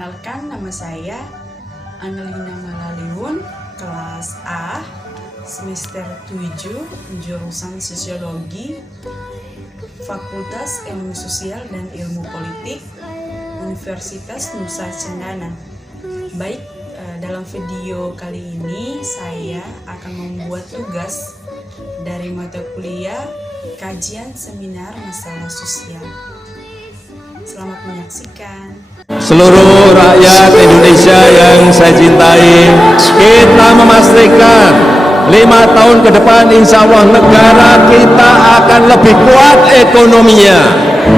Perkenalkan, nama saya Angelina Malaliun, kelas A, semester 7, jurusan Sosiologi, Fakultas Ilmu Sosial dan Ilmu Politik, Universitas Nusa Cendana. Baik, dalam video kali ini saya akan membuat tugas dari mata kuliah Kajian Seminar Masalah Sosial. Selamat menyaksikan. Seluruh rakyat Indonesia yang saya cintai, kita memastikan 5 tahun ke depan insya Allah negara kita akan lebih kuat ekonominya,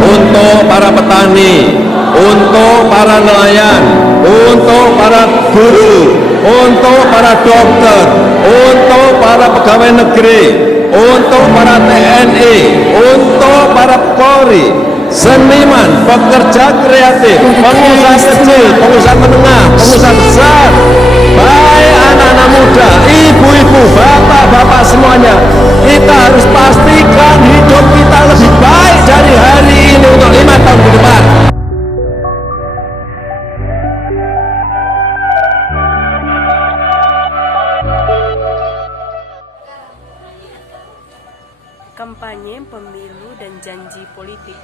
untuk para petani, untuk para nelayan, untuk para guru, untuk para dokter, untuk para pegawai negeri, untuk para TNI, untuk para Polri, seniman, pekerja kreatif, pengusaha kecil, pengusaha menengah, pengusaha besar, baik anak-anak muda, ibu-ibu, bapak-bapak semuanya, kita harus pastikan hidup kita lebih baik dari hari ini untuk 5 tahun ke depan. Kampanye pemilu dan janji politik.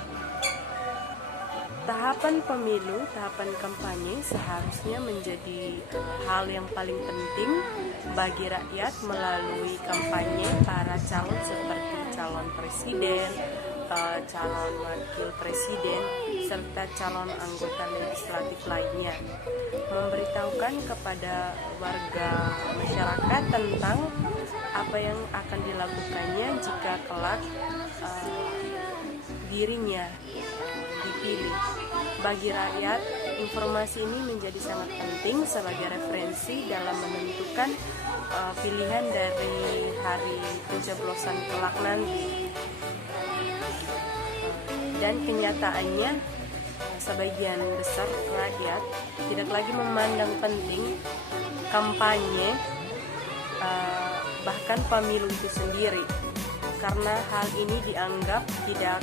Tahapan pemilu, tahapan kampanye seharusnya menjadi hal yang paling penting bagi rakyat melalui kampanye para calon seperti calon presiden, calon wakil presiden, serta calon anggota legislatif lainnya. Memberitahukan kepada warga masyarakat tentang apa yang akan dilakukannya jika kelak dirinya dipilih. Bagi rakyat, informasi ini menjadi sangat penting sebagai referensi dalam menentukan pilihan dari hari pencoblosan kelak nanti. Dan kenyataannya, sebagian besar rakyat tidak lagi memandang penting kampanye, bahkan pemilu itu sendiri, karena hal ini dianggap tidak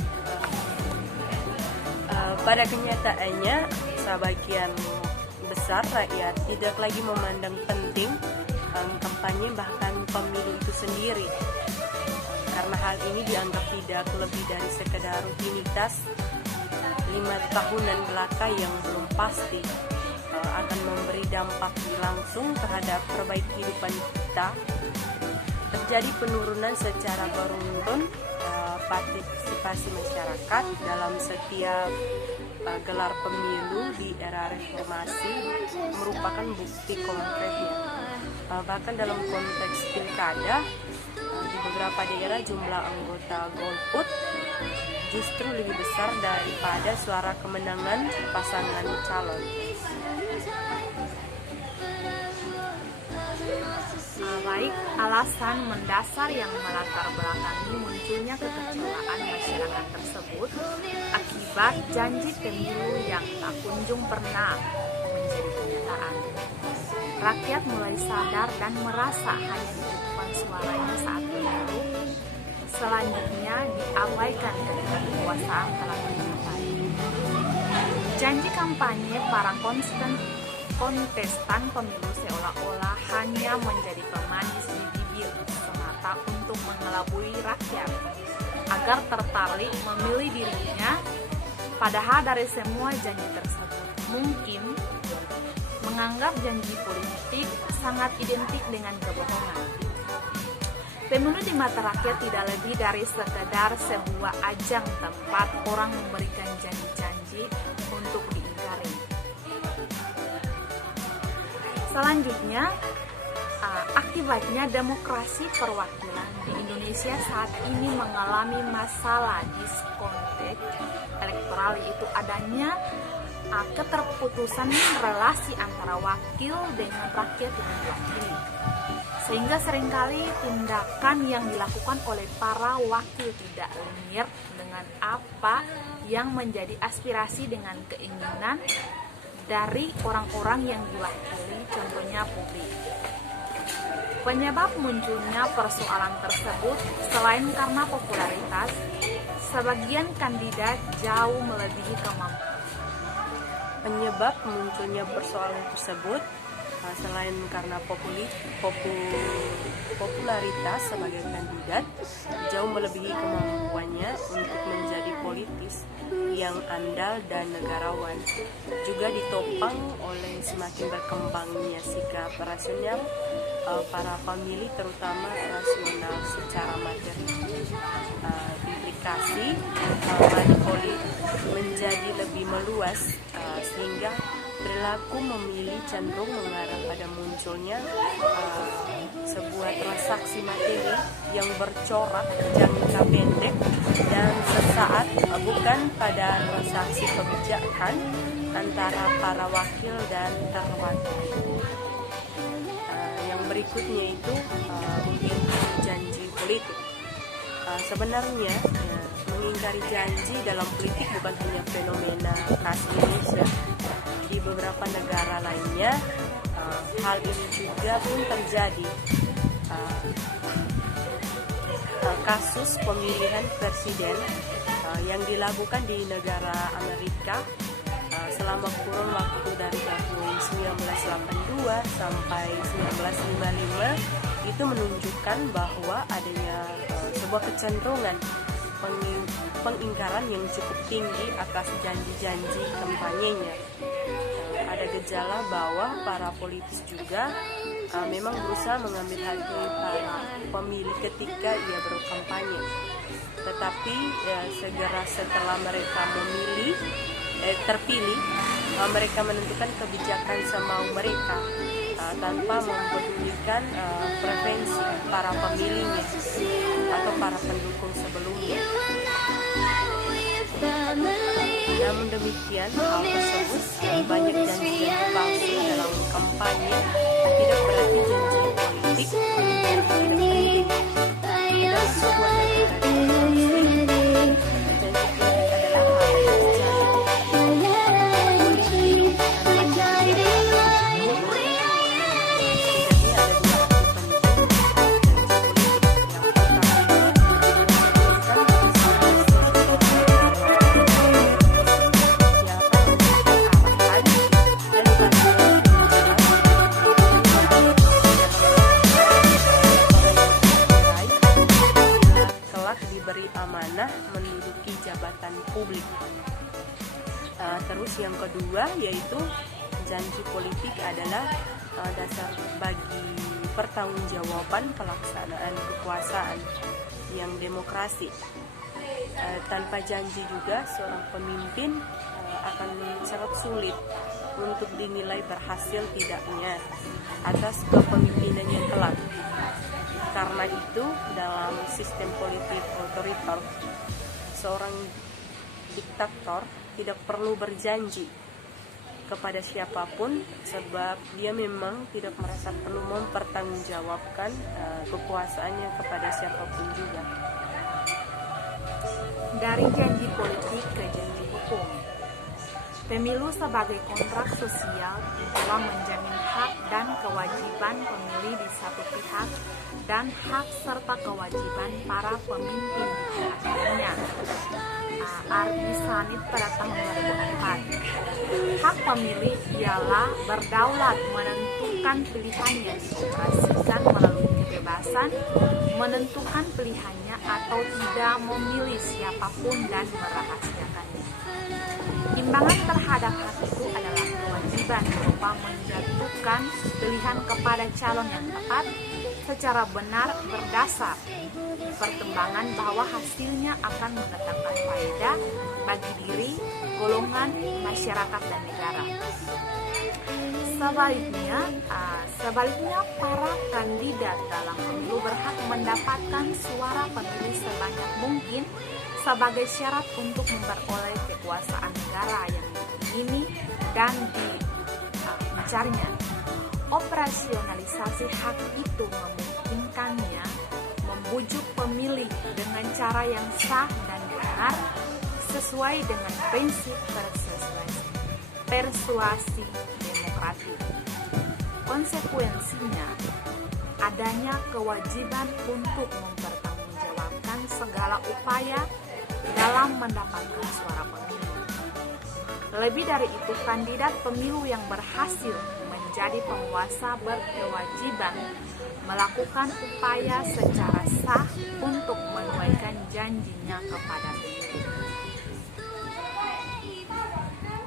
pada kenyataannya sebagian besar rakyat tidak lagi memandang penting kampanye bahkan pemilu itu sendiri, karena hal ini dianggap tidak lebih dari sekedar rutinitas 5 tahunan belaka yang belum pasti akan memberi dampak langsung terhadap perbaikan kehidupan kita. Terjadi penurunan secara beruntun partisipasi masyarakat dalam setiap gelar pemilu di era reformasi merupakan bukti konkretnya. Bahkan dalam konteks pilkada, di beberapa daerah jumlah anggota golput justru lebih besar daripada suara kemenangan pasangan calon. Baik, alasan mendasar yang melatar belakangi munculnya kekecewaan masyarakat tersebut akibat janji pemilu yang tak kunjung pernah menjadi kenyataan. Rakyat mulai sadar dan merasa hanya diucapkan suaranya saat pemilu, selanjutnya diabaikan ketika kekuasaan telah mencapai. Janji kampanye para kontestan pemilu seolah-olah hanya menjadi pemanis di bibir semata untuk mengelabui rakyat agar tertarik memilih dirinya, padahal dari semua janji tersebut mungkin menganggap janji politik sangat identik dengan kebohongan. Pemilu di mata rakyat tidak lebih dari sekedar sebuah ajang tempat orang memberikan janji-janji untuk diingkari. Selanjutnya, akibatnya demokrasi perwakilan di Indonesia saat ini mengalami masalah diskontek elektoral, yaitu adanya keterputusan relasi antara wakil dengan rakyat yang diwakili. Sehingga seringkali tindakan yang dilakukan oleh para wakil tidak linear dengan apa yang menjadi aspirasi dengan keinginan dari orang-orang yang diwakili, contohnya publik. Penyebab munculnya persoalan tersebut selain karena popularitas, sebagian kandidat jauh melebihi kemampuan. Penyebab munculnya persoalan tersebut selain karena popularitas sebagai kandidat jauh melebihi kemampuannya untuk menjadi politis yang andal dan negarawan, juga ditopang oleh semakin berkembangnya sikap rasional para pemilih, terutama rasional secara materi. Implikasi monopoli menjadi lebih meluas sehingga perilaku memilih cenderung mengarah pada munculnya sebuah transaksi materi yang bercorak jangka pendek dan sesaat, bukan pada transaksi kebijakan antara para wakil dan terwakil. Yang berikutnya itu mengingkari janji politik. Sebenarnya mengingkari janji dalam politik bukan hanya fenomena khas Indonesia. Di beberapa negara lainnya hal ini juga pun terjadi. Kasus pemilihan presiden yang dilakukan di negara Amerika selama kurun waktu dari tahun 1982 sampai 1955 itu menunjukkan bahwa adanya sebuah kecenderungan pengingkaran yang cukup tinggi atas janji-janji kampanyenya. Ada gejala bahwa para politis juga memang berusaha mengambil hati para pemilih ketika ia berkampanye. Tetapi segera setelah mereka terpilih, mereka menentukan kebijakan semau mereka tanpa mempedulikan preferensi para pemilihnya atau para pendukung sebelumnya. Namun demikian, hal tersebut banyak janji-janji palsu dalam kampanye tidak berarti janji politik yang tidak penting. Dalam sebuah negara demokrasi, janji politik adalah hal yang menduduki jabatan publik. Terus yang kedua yaitu janji politik adalah dasar bagi pertanggungjawaban pelaksanaan kekuasaan yang demokrasi. Tanpa janji juga seorang pemimpin akan sangat sulit untuk dinilai berhasil tidaknya atas kepemimpinannya kelak. Karena itu, dalam sistem politik otoriter, seorang diktator tidak perlu berjanji kepada siapapun sebab dia memang tidak merasa perlu mempertanggungjawabkan kekuasaannya kepada siapapun juga. Dari janji politik ke janji hukum. Pemilu sebagai kontrak sosial telah menjamin hak dan kewajiban pemilih di satu pihak dan hak serta kewajiban para pemimpin di pihak lainnya. Ardi Sanit pada tahun 2004. Hak pemilih ialah berdaulat menentukan pilihannya, dioperasikan melalui kebebasan menentukan pilihannya atau tidak memilih siapapun dan merahasiakannya. Timbangan terhadap hak itu adalah kewajiban berupa menjatuhkan pilihan kepada calon yang tepat secara benar berdasar pertimbangan bahwa hasilnya akan mendatangkan faedah bagi diri, golongan, masyarakat, dan negara. Sebaliknya para kandidat dalam pemilu berhak mendapatkan suara pemilih sebanyak mungkin sebagai syarat untuk memperoleh kekuasaan negara yang diingini dan dicarinya. Operasionalisasi hak itu memungkinkannya membujuk pemilih dengan cara yang sah dan benar sesuai dengan prinsip persuasi demokratik. Konsekuensinya, adanya kewajiban untuk mempertanggungjawabkan segala upaya dalam mendapatkan suara pemilih. Lebih dari itu, kandidat pemilu yang berhasil menjadi penguasa berkewajiban melakukan upaya secara sah untuk menunaikan janjinya kepada pemilih.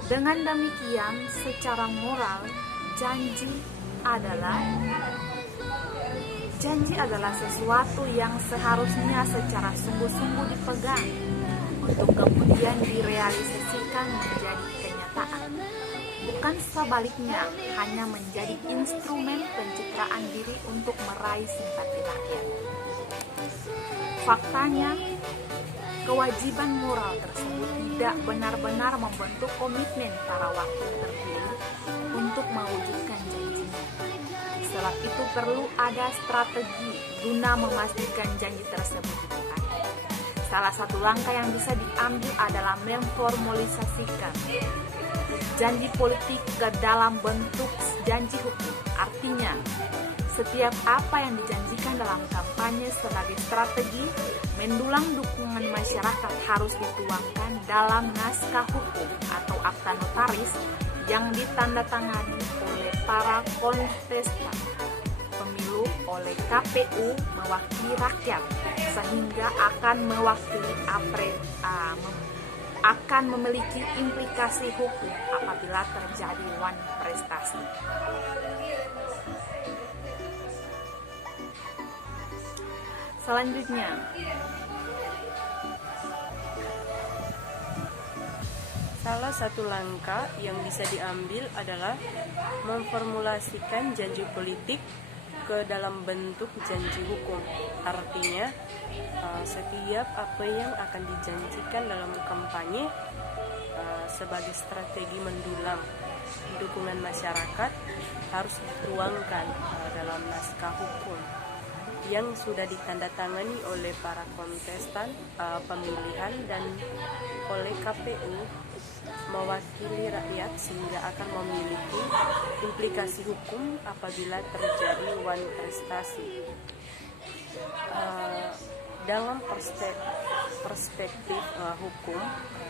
Dengan demikian, secara moral, janji adalah sesuatu yang seharusnya secara sungguh-sungguh dipegang untuk kemudian direalisasikan menjadi kenyataan. Bukan sebaliknya, hanya menjadi instrumen pencitraan diri untuk meraih simpati rakyat. Faktanya, kewajiban moral tersebut tidak benar-benar membentuk komitmen para wakil terpilih untuk mewujudkan janjinya. Sebab itu perlu ada strategi guna memastikan janji tersebut ditepati. Salah satu langkah yang bisa diambil adalah memformalisasikan janji politik ke dalam bentuk janji hukum. Artinya, setiap apa yang dijanjikan dalam kampanye sebagai strategi mendulang dukungan masyarakat harus dituangkan dalam naskah hukum atau akta notaris yang ditandatangani oleh para kontestan pemilu oleh KPU mewakili rakyat, sehingga akan memiliki implikasi hukum apabila terjadi wan prestasi. Selanjutnya, salah satu langkah yang bisa diambil adalah memformulasikan janji politik ke dalam bentuk janji hukum. Artinya, setiap apa yang akan dijanjikan dalam kampanye sebagai strategi mendulang dukungan masyarakat harus dituangkan dalam naskah hukum yang sudah ditandatangani oleh para kontestan pemilihan dan oleh KPU mewakili rakyat, sehingga akan memiliki implikasi hukum apabila terjadi wan prestasi. Dalam perspektif hukum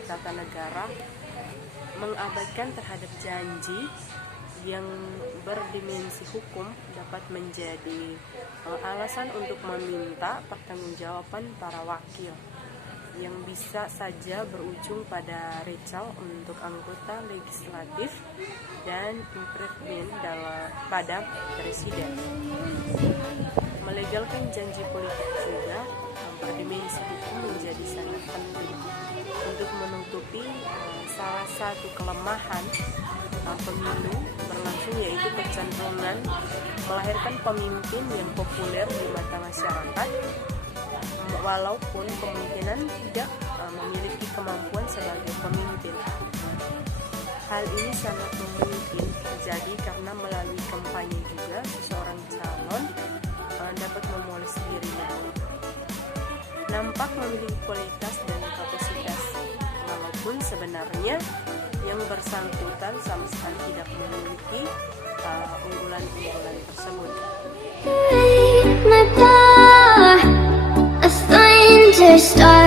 tata negara, mengabaikan terhadap janji yang berdimensi hukum dapat menjadi alasan untuk meminta pertanggungjawaban para wakil, yang bisa saja berujung pada recall untuk anggota legislatif dan impeachment pada presiden. Melegalkan janji politik juga berdimensi hukum menjadi sangat penting untuk menutupi salah satu kelemahan pemilu berlangsung, yaitu kecenderungan melahirkan pemimpin yang populer di mata masyarakat walaupun kemungkinan tidak memiliki kemampuan sebagai pemimpin. Hal ini sangat mungkin terjadi karena melalui kampanye juga seseorang calon dapat memoles dirinya, nampak memiliki kualitas dan kapasitas, walaupun sebenarnya yang bersangkutan sama sekali tidak memiliki unggulan-unggulan tersebut. A stranger star